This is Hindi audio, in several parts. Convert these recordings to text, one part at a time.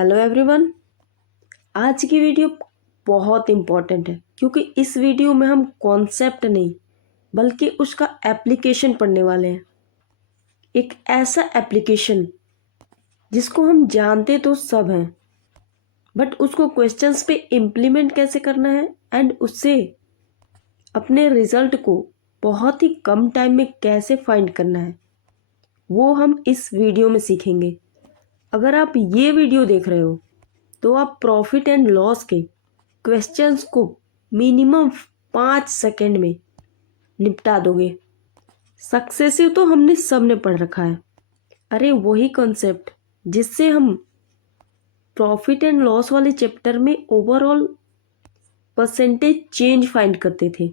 Hello everyone. आज की वीडियो बहुत इम्पॉर्टेंट है क्योंकि इस वीडियो में हम कॉन्सेप्ट नहीं बल्कि उसका एप्लीकेशन पढ़ने वाले हैं। एक ऐसा एप्लीकेशन जिसको हम जानते तो सब हैं, बट उसको क्वेश्चंस पे इम्प्लीमेंट कैसे करना है एंड उससे अपने रिजल्ट को बहुत ही कम टाइम में कैसे फाइंड करना है, वो हम इस वीडियो में सीखेंगे। अगर आप ये वीडियो देख रहे हो तो आप प्रॉफिट एंड लॉस के क्वेश्चंस को मिनिमम 5 सेकेंड में निपटा दोगे। सक्सेसिव तो हमने सब ने पढ़ रखा है, अरे वही कॉन्सेप्ट जिससे हम प्रॉफिट एंड लॉस वाले चैप्टर में ओवरऑल परसेंटेज चेंज फाइंड करते थे।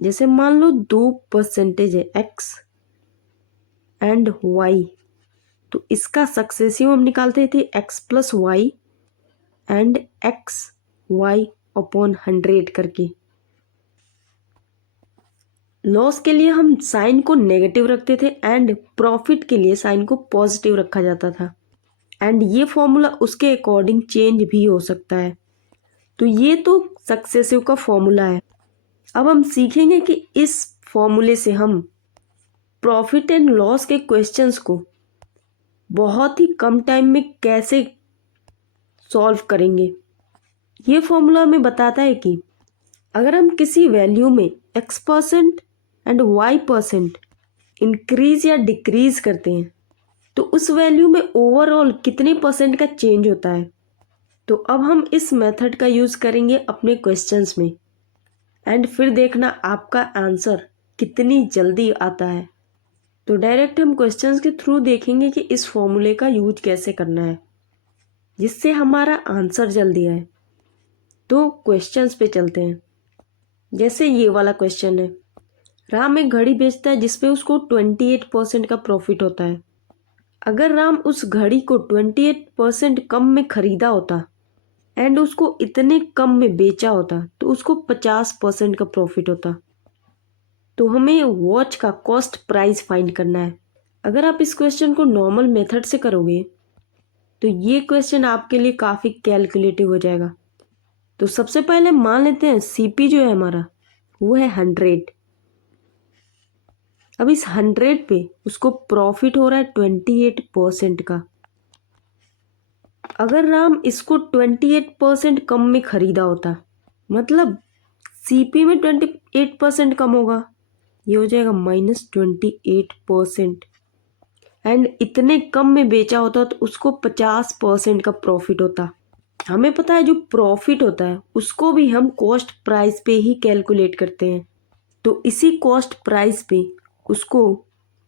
जैसे मान लो 2% है एक्स एंड वाई, तो इसका सक्सेसिव हम निकालते थे x plus y and x y upon 100 करके। लॉस के लिए हम साइन को नेगेटिव रखते थे एंड प्रॉफिट के लिए साइन को पॉजिटिव रखा जाता था। एंड ये फॉर्मूला उसके अकॉर्डिंग चेंज भी हो सकता है। तो ये तो सक्सेसिव का फॉर्मूला है। अब हम सीखेंगे कि इस फॉर्मूले से हम प्रॉफिट एंड लॉस के क्वेश्चंस को बहुत ही कम टाइम में कैसे सॉल्व करेंगे। ये फॉर्मूला हमें बताता है कि अगर हम किसी वैल्यू में x% एंड y% इंक्रीज या डिक्रीज करते हैं तो उस वैल्यू में ओवरऑल कितने परसेंट का चेंज होता है। तो अब हम इस मेथड का यूज़ करेंगे अपने क्वेश्चंस में एंड फिर देखना आपका आंसर कितनी जल्दी आता है। तो डायरेक्ट हम क्वेश्चंस के थ्रू देखेंगे कि इस फॉर्मूले का यूज कैसे करना है जिससे हमारा आंसर जल्दी आए। तो क्वेश्चंस पे चलते हैं। जैसे ये वाला क्वेश्चन है, राम एक घड़ी बेचता है जिसपे उसको 28% का प्रॉफिट होता है। अगर राम उस घड़ी को 28% कम में खरीदा होता एंड उसको इतने कम में बेचा होता तो उसको 50% का प्रॉफिट होता। तो हमें वॉच का कॉस्ट प्राइस फाइंड करना है। अगर आप इस क्वेश्चन को नॉर्मल मेथड से करोगे तो ये क्वेश्चन आपके लिए काफ़ी कैलकुलेटिव हो जाएगा। तो सबसे पहले मान लेते हैं सीपी जो है हमारा वो है 100। अब इस 100 पे उसको प्रॉफिट हो रहा है 28% का। अगर राम इसको 28% कम में खरीदा होता, मतलब सीपी में 28% कम होगा, ये हो जाएगा -28%। एंड इतने कम में बेचा होता तो उसको 50% का प्रॉफिट होता। हमें पता है जो प्रॉफिट होता है उसको भी हम कॉस्ट प्राइस पे ही कैलकुलेट करते हैं। तो इसी कॉस्ट प्राइस पे उसको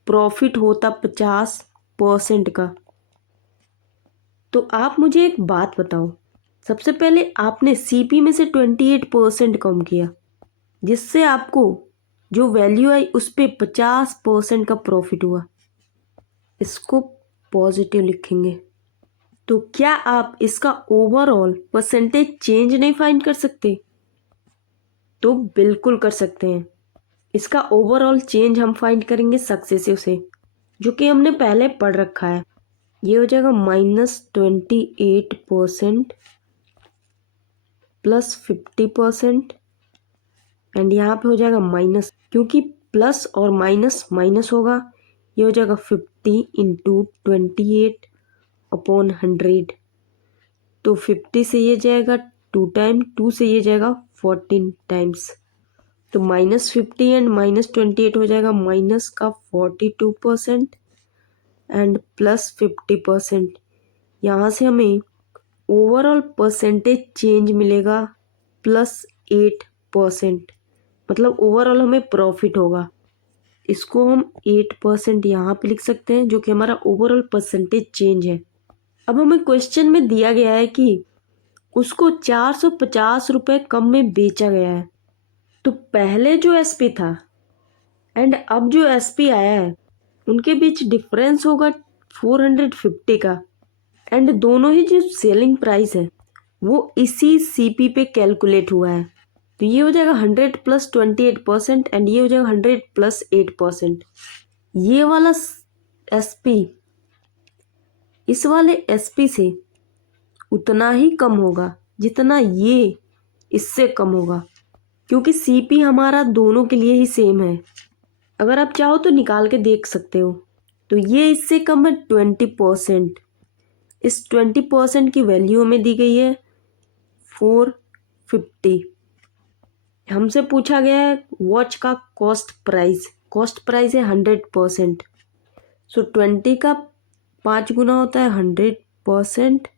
प्रॉफिट होता 50% का। तो आप मुझे एक बात बताओ, सबसे पहले आपने सीपी में से 28% कम किया जिससे आपको जो वैल्यू आई उस पर 50% का प्रॉफिट हुआ। इसको पॉजिटिव लिखेंगे। तो क्या आप इसका ओवरऑल परसेंटेज चेंज नहीं फाइंड कर सकते? तो बिल्कुल कर सकते हैं। इसका ओवरऑल चेंज हम फाइंड करेंगे सक्सेसिव से, जो कि हमने पहले पढ़ रखा है। ये हो जाएगा -28% प्लस 50% एंड यहाँ पे हो जाएगा माइनस, क्योंकि प्लस और माइनस माइनस होगा। ये हो जाएगा 50 इंटू 28 अपॉन 100। तो 50 से ये जाएगा 2 टाइम, 2 से ये जाएगा 14 टाइम्स। तो -50 एंड -28 हो जाएगा माइनस का 42% एंड प्लस 50%। यहाँ से हमें ओवरऑल परसेंटेज चेंज मिलेगा +8%, मतलब ओवरऑल हमें प्रॉफिट होगा। इसको हम 8% यहाँ पे लिख सकते हैं, जो कि हमारा ओवरऑल परसेंटेज चेंज है। अब हमें क्वेश्चन में दिया गया है कि उसको 450 रुपये कम में बेचा गया है। तो पहले जो एसपी था एंड अब जो एसपी आया है उनके बीच डिफरेंस होगा 450 का। एंड दोनों ही जो सेलिंग प्राइस है वो इसी सीपी पे कैलकुलेट हुआ है। तो ये हो जाएगा 100 प्लस 28% एंड ये हो जाएगा 100 प्लस 8%। ये वाला एसपी इस वाले एसपी से उतना ही कम होगा जितना ये इससे कम होगा, क्योंकि सीपी हमारा दोनों के लिए ही सेम है। अगर आप चाहो तो निकाल के देख सकते हो। तो ये इससे कम है 20%। इस 20% की वैल्यू हमें दी गई है 450। हमसे पूछा गया है वॉच का कॉस्ट प्राइस है 100%। सो 20 का 5 गुना होता है 100%,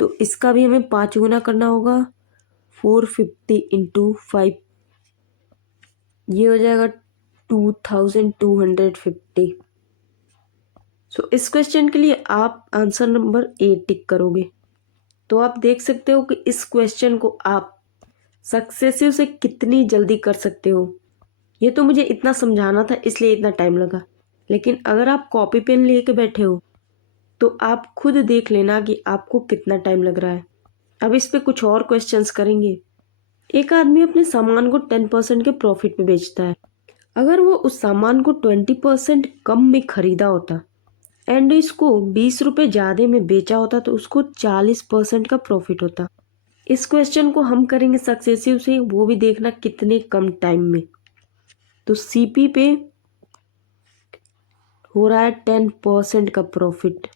तो इसका भी हमें 5 गुना करना होगा 450 इंटू 5, ये हो जाएगा 2250। सो इस क्वेश्चन के लिए आप आंसर नंबर ए टिक करोगे। तो आप देख सकते हो कि इस क्वेश्चन को आप सक्सेसिव से कितनी जल्दी कर सकते हो। ये तो मुझे इतना समझाना था इसलिए इतना टाइम लगा, लेकिन अगर आप कॉपी पेन लेके बैठे हो तो आप खुद देख लेना कि आपको कितना टाइम लग रहा है। अब इस पे कुछ और क्वेश्चंस करेंगे। एक आदमी अपने सामान को 10% के प्रॉफिट पे बेचता है। अगर वो उस सामान को 20% कम में खरीदा होता एंड इसको 20 रुपये ज़्यादा में बेचा होता तो उसको 40% का प्रॉफिट होता। इस क्वेश्चन को हम करेंगे सक्सेसिव से, वो भी देखना कितने कम टाइम में। तो सीपी पे हो रहा है 10% का प्रॉफिट।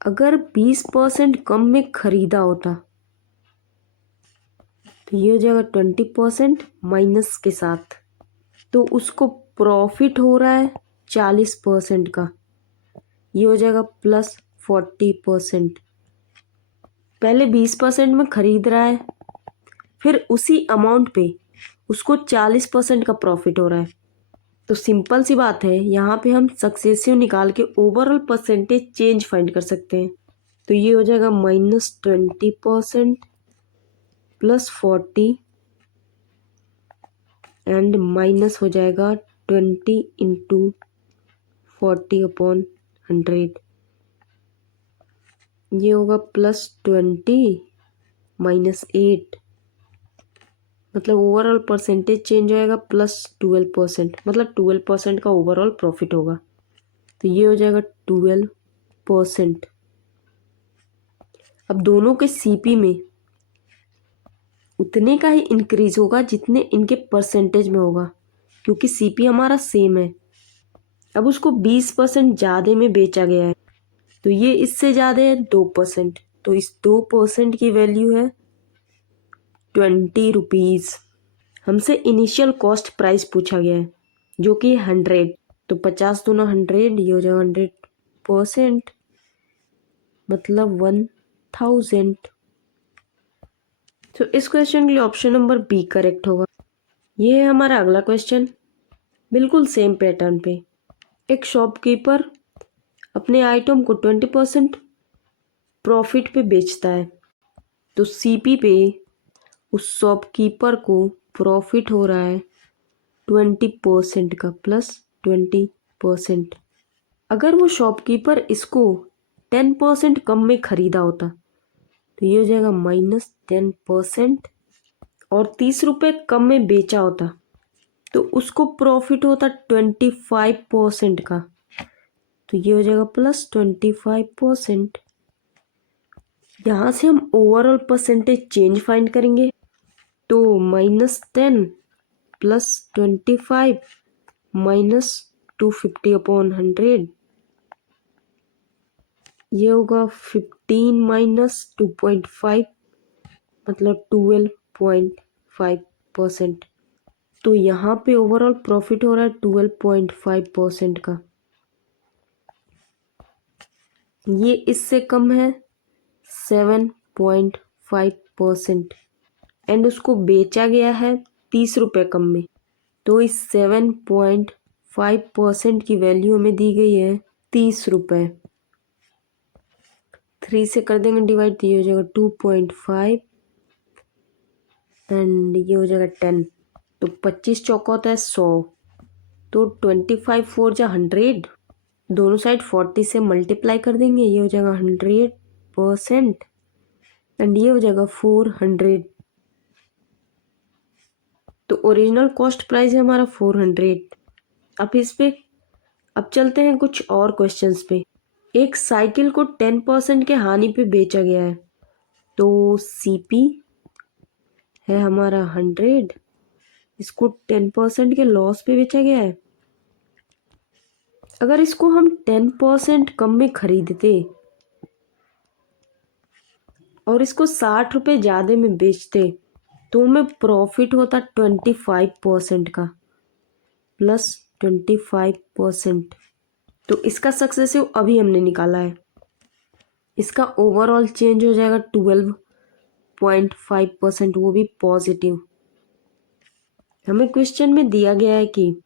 अगर 20% कम में खरीदा होता तो ये हो जाएगा 20% माइनस के साथ, तो उसको प्रॉफिट हो रहा है 40% का, ये हो जाएगा प्लस 40%। पहले 20% में खरीद रहा है, फिर उसी अमाउंट पे उसको 40% का प्रॉफिट हो रहा है। तो सिंपल सी बात है, यहाँ पे हम सक्सेसिव निकाल के ओवरऑल परसेंटेज चेंज फाइंड कर सकते हैं। तो ये हो जाएगा -20% प्लस 40 एंड माइनस हो जाएगा 20 इंटू 40/100, ये होगा +20 -8, मतलब ओवरऑल परसेंटेज चेंज होएगा +12%, मतलब 12% का ओवरऑल प्रॉफिट होगा। तो ये हो जाएगा 12%। अब दोनों के सीपी में उतने का ही इंक्रीज होगा जितने इनके परसेंटेज में होगा, क्योंकि सीपी हमारा सेम है। अब उसको 20% ज़्यादा में बेचा गया है, तो ये इससे ज़्यादा है 2%, तो इस 2% की वैल्यू है 20 रुपीज़। हमसे इनिशियल कॉस्ट प्राइस पूछा गया है जो कि 100, तो 50 दूना 100, ये हो जाएगा 100%, मतलब 1000। तो इस क्वेश्चन के लिए ऑप्शन नंबर बी करेक्ट होगा। ये है हमारा अगला क्वेश्चन, बिल्कुल सेम पैटर्न पे। एक शॉपकीपर अपने आइटम को 20% प्रॉफिट पे बेचता है, तो सीपी पे उस शॉपकीपर को प्रॉफिट हो रहा है 20% का, +20%। अगर वो शॉपकीपर इसको 10% कम में खरीदा होता तो ये हो जाएगा -10%, और 30 रुपये कम में बेचा होता तो उसको प्रॉफिट होता 25% का, तो ये हो जाएगा +25%। यहाँ से हम ओवरऑल परसेंटेज चेंज फाइंड करेंगे, तो -10 प्लस 25 -250/100, ये होगा 15 - 2.5, मतलब 12.5%। तो यहाँ पे ओवरऑल प्रॉफिट हो रहा है 12.5% का। ये इससे कम है 7.5%, एंड उसको बेचा गया है 30 रुपये कम में, तो इस 7.5% की वैल्यू हमें दी गई है 30 रुपये। 3 से कर देंगे डिवाइड, तो ये हो जाएगा 2.5 एंड ये हो जाएगा 10, तो 25 चौका होता है 100, तो 25 4 जा 100, दोनों साइड 40 से मल्टीप्लाई कर देंगे, ये हो जाएगा 100% एंड ये हो जाएगा 400। तो ओरिजिनल कॉस्ट प्राइस है हमारा 400। अब चलते हैं कुछ और क्वेश्चंस पे। एक साइकिल को 10% के हानि पे बेचा गया है, तो सीपी है हमारा 100, इसको 10% के लॉस पे बेचा गया है। अगर इसको हम 10% कम में खरीदते और इसको 60 रुपये ज़्यादा में बेचते तो हमें प्रॉफिट होता 25% का, +25%। तो इसका सक्सेसिव अभी हमने निकाला है। इसका ओवरऑल चेंज हो जाएगा 12.5%, वो भी पॉजिटिव। हमें क्वेश्चन में दिया गया है कि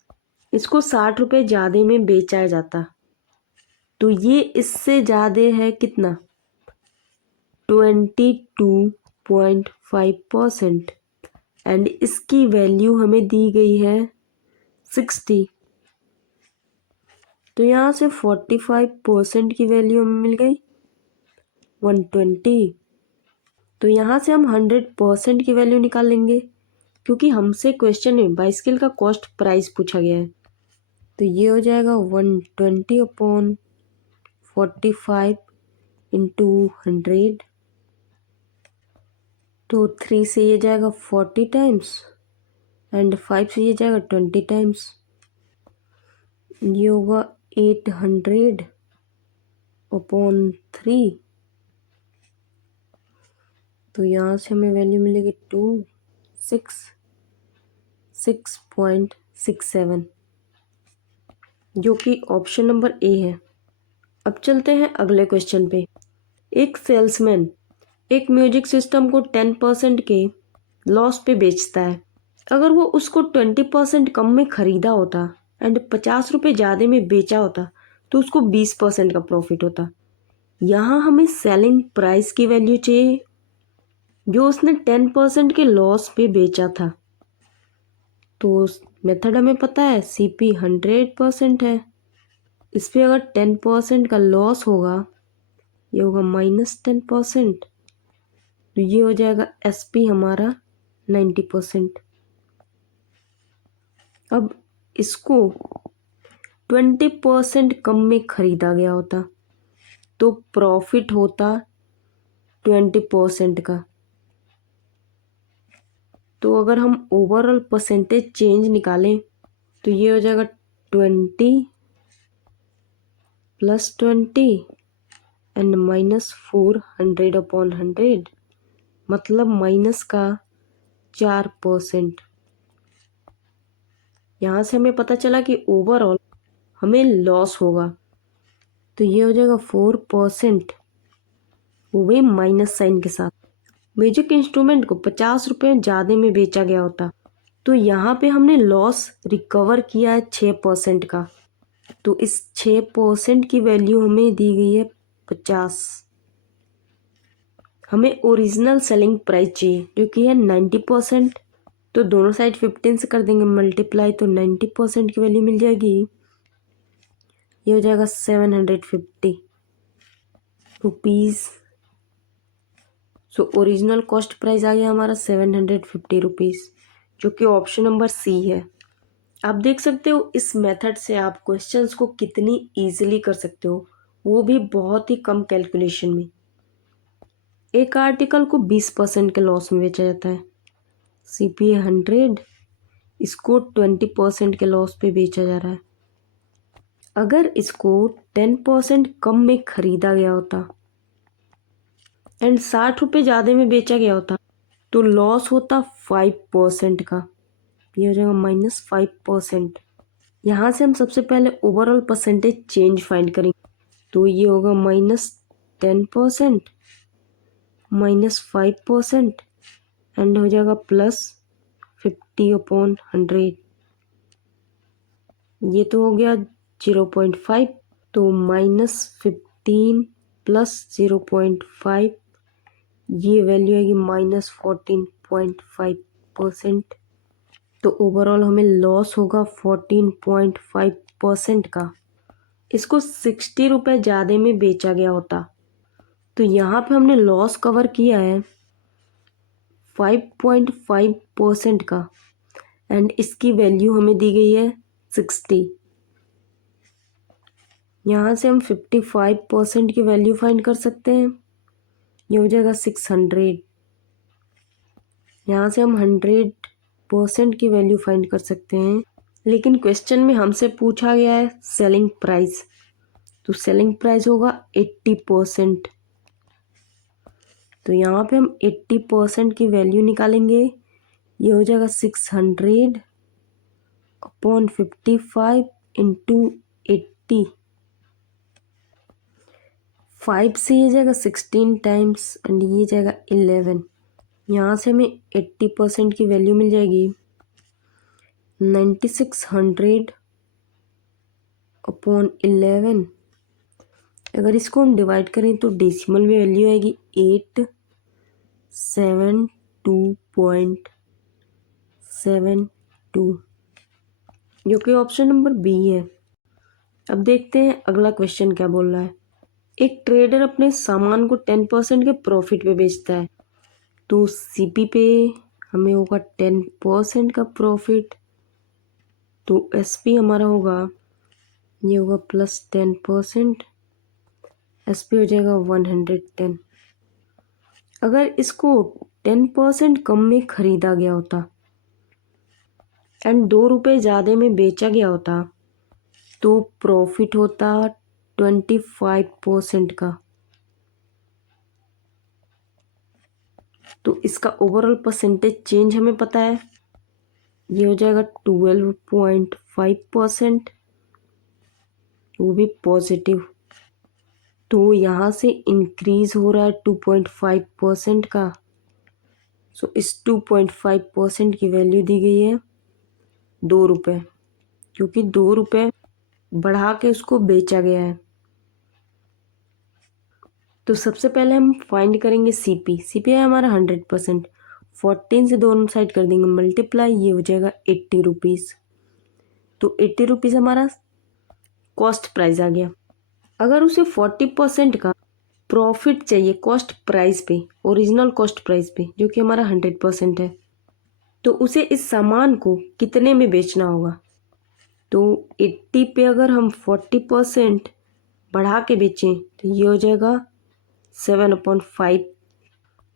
इसको 60 रुपये ज़्यादा में बेचा जाता, तो ये इससे ज़्यादा है कितना, 22.5%, एंड इसकी वैल्यू हमें दी गई है 60। तो यहाँ से 45% की वैल्यू हमें मिल गई 120। तो यहाँ से हम 100% की वैल्यू निकाल लेंगे, क्योंकि हमसे क्वेश्चन में बाइसिकल का कॉस्ट प्राइस पूछा गया है। तो ये हो जाएगा 120/45 इंटू 100। तो 3 से ये जाएगा 40 टाइम्स एंड 5 से ये जाएगा 20 टाइम्स। ये होगा 800/3। तो यहाँ से हमें वैल्यू मिलेगी 266.67, जो कि ऑप्शन नंबर ए है। अब चलते हैं अगले क्वेश्चन पे। एक सेल्समैन एक म्यूजिक सिस्टम को 10% के लॉस पे बेचता है। अगर वो उसको 20% कम में खरीदा होता एंड 50 रुपये ज़्यादा में बेचा होता तो उसको 20% का प्रॉफिट होता। यहाँ हमें सेलिंग प्राइस की वैल्यू चाहिए जो उसने 10% के लॉस पे बेचा था। तो मेथड हमें पता है सीपी 100% है, इस पर अगर 10% का लॉस होगा, ये होगा -10%, तो ये हो जाएगा एसपी हमारा 90%। अब इसको 20% कम में खरीदा गया होता तो प्रॉफिट होता 20% का। तो अगर हम ओवरऑल परसेंटेज चेंज निकालें तो ये हो जाएगा 20 + 20 एंड -400/100, मतलब माइनस का 4%। यहाँ से हमें पता चला कि ओवरऑल हमें लॉस होगा। तो ये हो जाएगा 4%, वो भी माइनस साइन के साथ। म्यूजिक इंस्ट्रूमेंट को 50 रुपये ज़्यादा में बेचा गया होता तो यहाँ पे हमने लॉस रिकवर किया है 6% का। तो इस 6% की वैल्यू हमें दी गई है 50। हमें ओरिजिनल सेलिंग प्राइस चाहिए जो कि है 90%। तो दोनों साइड 15 से कर देंगे मल्टीप्लाई, तो 90% की वैल्यू मिल जाएगी। ये हो जाएगा 750 rupees. So original cost price आ गया हमारा 750 रुपीज़, जो कि ऑप्शन नंबर सी है। आप देख सकते हो इस मेथड से आप क्वेश्चंस को कितनी इजीली कर सकते हो, वो भी बहुत ही कम कैलकुलेशन में। एक आर्टिकल को 20% के लॉस में बेचा जाता है, सीपीए 100, इसको 20% के लॉस पे बेचा जा रहा है। अगर इसको 10% कम में खरीदा गया होता एंड 60 रुपये ज़्यादा में बेचा गया होता तो लॉस होता 5% का। ये हो जाएगा -5%। यहाँ से हम सबसे पहले ओवरऑल परसेंटेज चेंज फाइंड करेंगे। तो ये होगा -10%, -5% एंड हो जाएगा +50/100। ये तो हो गया 0.5। तो -15 + 0.5, ये वैल्यू आएगी -14.5%। तो ओवरऑल हमें लॉस होगा 14.5% का। इसको 60 रुपये ज़्यादा में बेचा गया होता तो यहाँ पे हमने लॉस कवर किया है 5.5% का एंड इसकी वैल्यू हमें दी गई है 60। यहाँ से हम 55% की वैल्यू फाइंड कर सकते हैं, ये हो जाएगा 600। यहाँ से हम 100% की वैल्यू फाइंड कर सकते हैं, लेकिन क्वेश्चन में हमसे पूछा गया है सेलिंग प्राइस, तो सेलिंग प्राइस होगा 80%। तो यहाँ पे हम 80% की वैल्यू निकालेंगे, ये हो जाएगा 600 अपॉन 55 इंटू 80। 5 से ये जाएगा 16 टाइम्स एंड ये जाएगा 11। यहाँ से हमें 80% की वैल्यू मिल जाएगी 9600 अपॉन 11। अगर इसको हम डिवाइड करें तो डेसिमल में वैल्यू आएगी 872.72, जो कि ऑप्शन नंबर बी है। अब देखते हैं अगला क्वेश्चन क्या बोल रहा है। एक ट्रेडर अपने सामान को 10% के प्रॉफिट पे बेचता है, तो सीपी पे हमें होगा 10% का प्रॉफिट, तो एसपी हमारा होगा, ये होगा +10%, एसपी हो जाएगा 110। अगर इसको 10% कम में खरीदा गया होता एंड 2 रुपये ज़्यादा में बेचा गया होता, तो प्रॉफिट होता 25% का। तो इसका ओवरऑल परसेंटेज चेंज हमें पता है, ये हो जाएगा 12.5%, वो भी पॉजिटिव। तो यहाँ से इंक्रीज हो रहा है 2.5% का। सो इस 2.5% की वैल्यू दी गई है 2 रुपये, क्योंकि 2 रुपये बढ़ा के उसको बेचा गया है। तो सबसे पहले हम फाइंड करेंगे सीपी। सीपी है हमारा 100%, 14 से दोनों साइड कर देंगे मल्टीप्लाई, ये हो जाएगा 80 रुपीज़। तो 80 रुपीज़ हमारा कॉस्ट प्राइस आ गया। अगर उसे 40% का प्रॉफिट चाहिए कॉस्ट प्राइस पे, ओरिजिनल कॉस्ट प्राइस पे, जो कि हमारा 100% है, तो उसे इस सामान को कितने में बेचना होगा। तो 80 पे अगर हम 40% बढ़ा के बेचें तो ये हो जाएगा 7/5,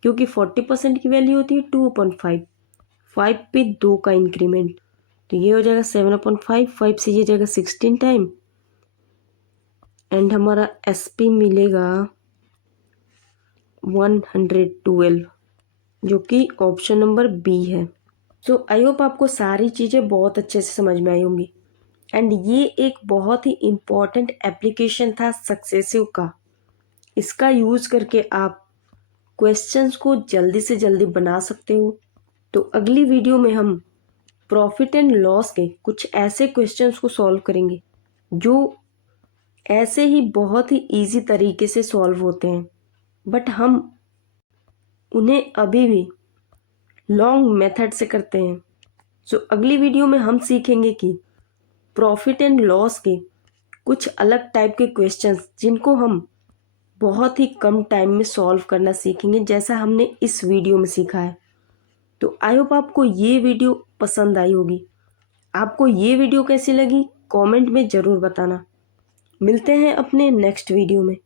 क्योंकि 40% की वैल्यू होती है 2/5, 5 पे 2 का इंक्रीमेंट, तो ये हो जाएगा 7/5। 5 से ये जाएगा 16 टाइम एंड हमारा एसपी मिलेगा 112, जो कि ऑप्शन नंबर बी है। सो आई होप आपको सारी चीज़ें बहुत अच्छे से समझ में आई होंगी एंड ये एक बहुत ही इम्पॉर्टेंट एप्लीकेशन था सक्सेसिव का। इसका यूज़ करके आप क्वेश्चंस को जल्दी से जल्दी बना सकते हो। तो अगली वीडियो में हम प्रॉफिट एंड लॉस के कुछ ऐसे क्वेश्चंस को सॉल्व करेंगे जो ऐसे ही बहुत ही इजी तरीके से सॉल्व होते हैं, बट हम उन्हें अभी भी लॉन्ग मेथड से करते हैं। सो अगली वीडियो में हम सीखेंगे कि प्रॉफिट एंड लॉस के कुछ अलग टाइप के क्वेश्चंस जिनको हम बहुत ही कम टाइम में सॉल्व करना सीखेंगे, जैसा हमने इस वीडियो में सीखा है। तो आई होप आपको ये वीडियो पसंद आई होगी। आपको ये वीडियो कैसी लगी कमेंट में ज़रूर बताना। मिलते हैं अपने नेक्स्ट वीडियो में।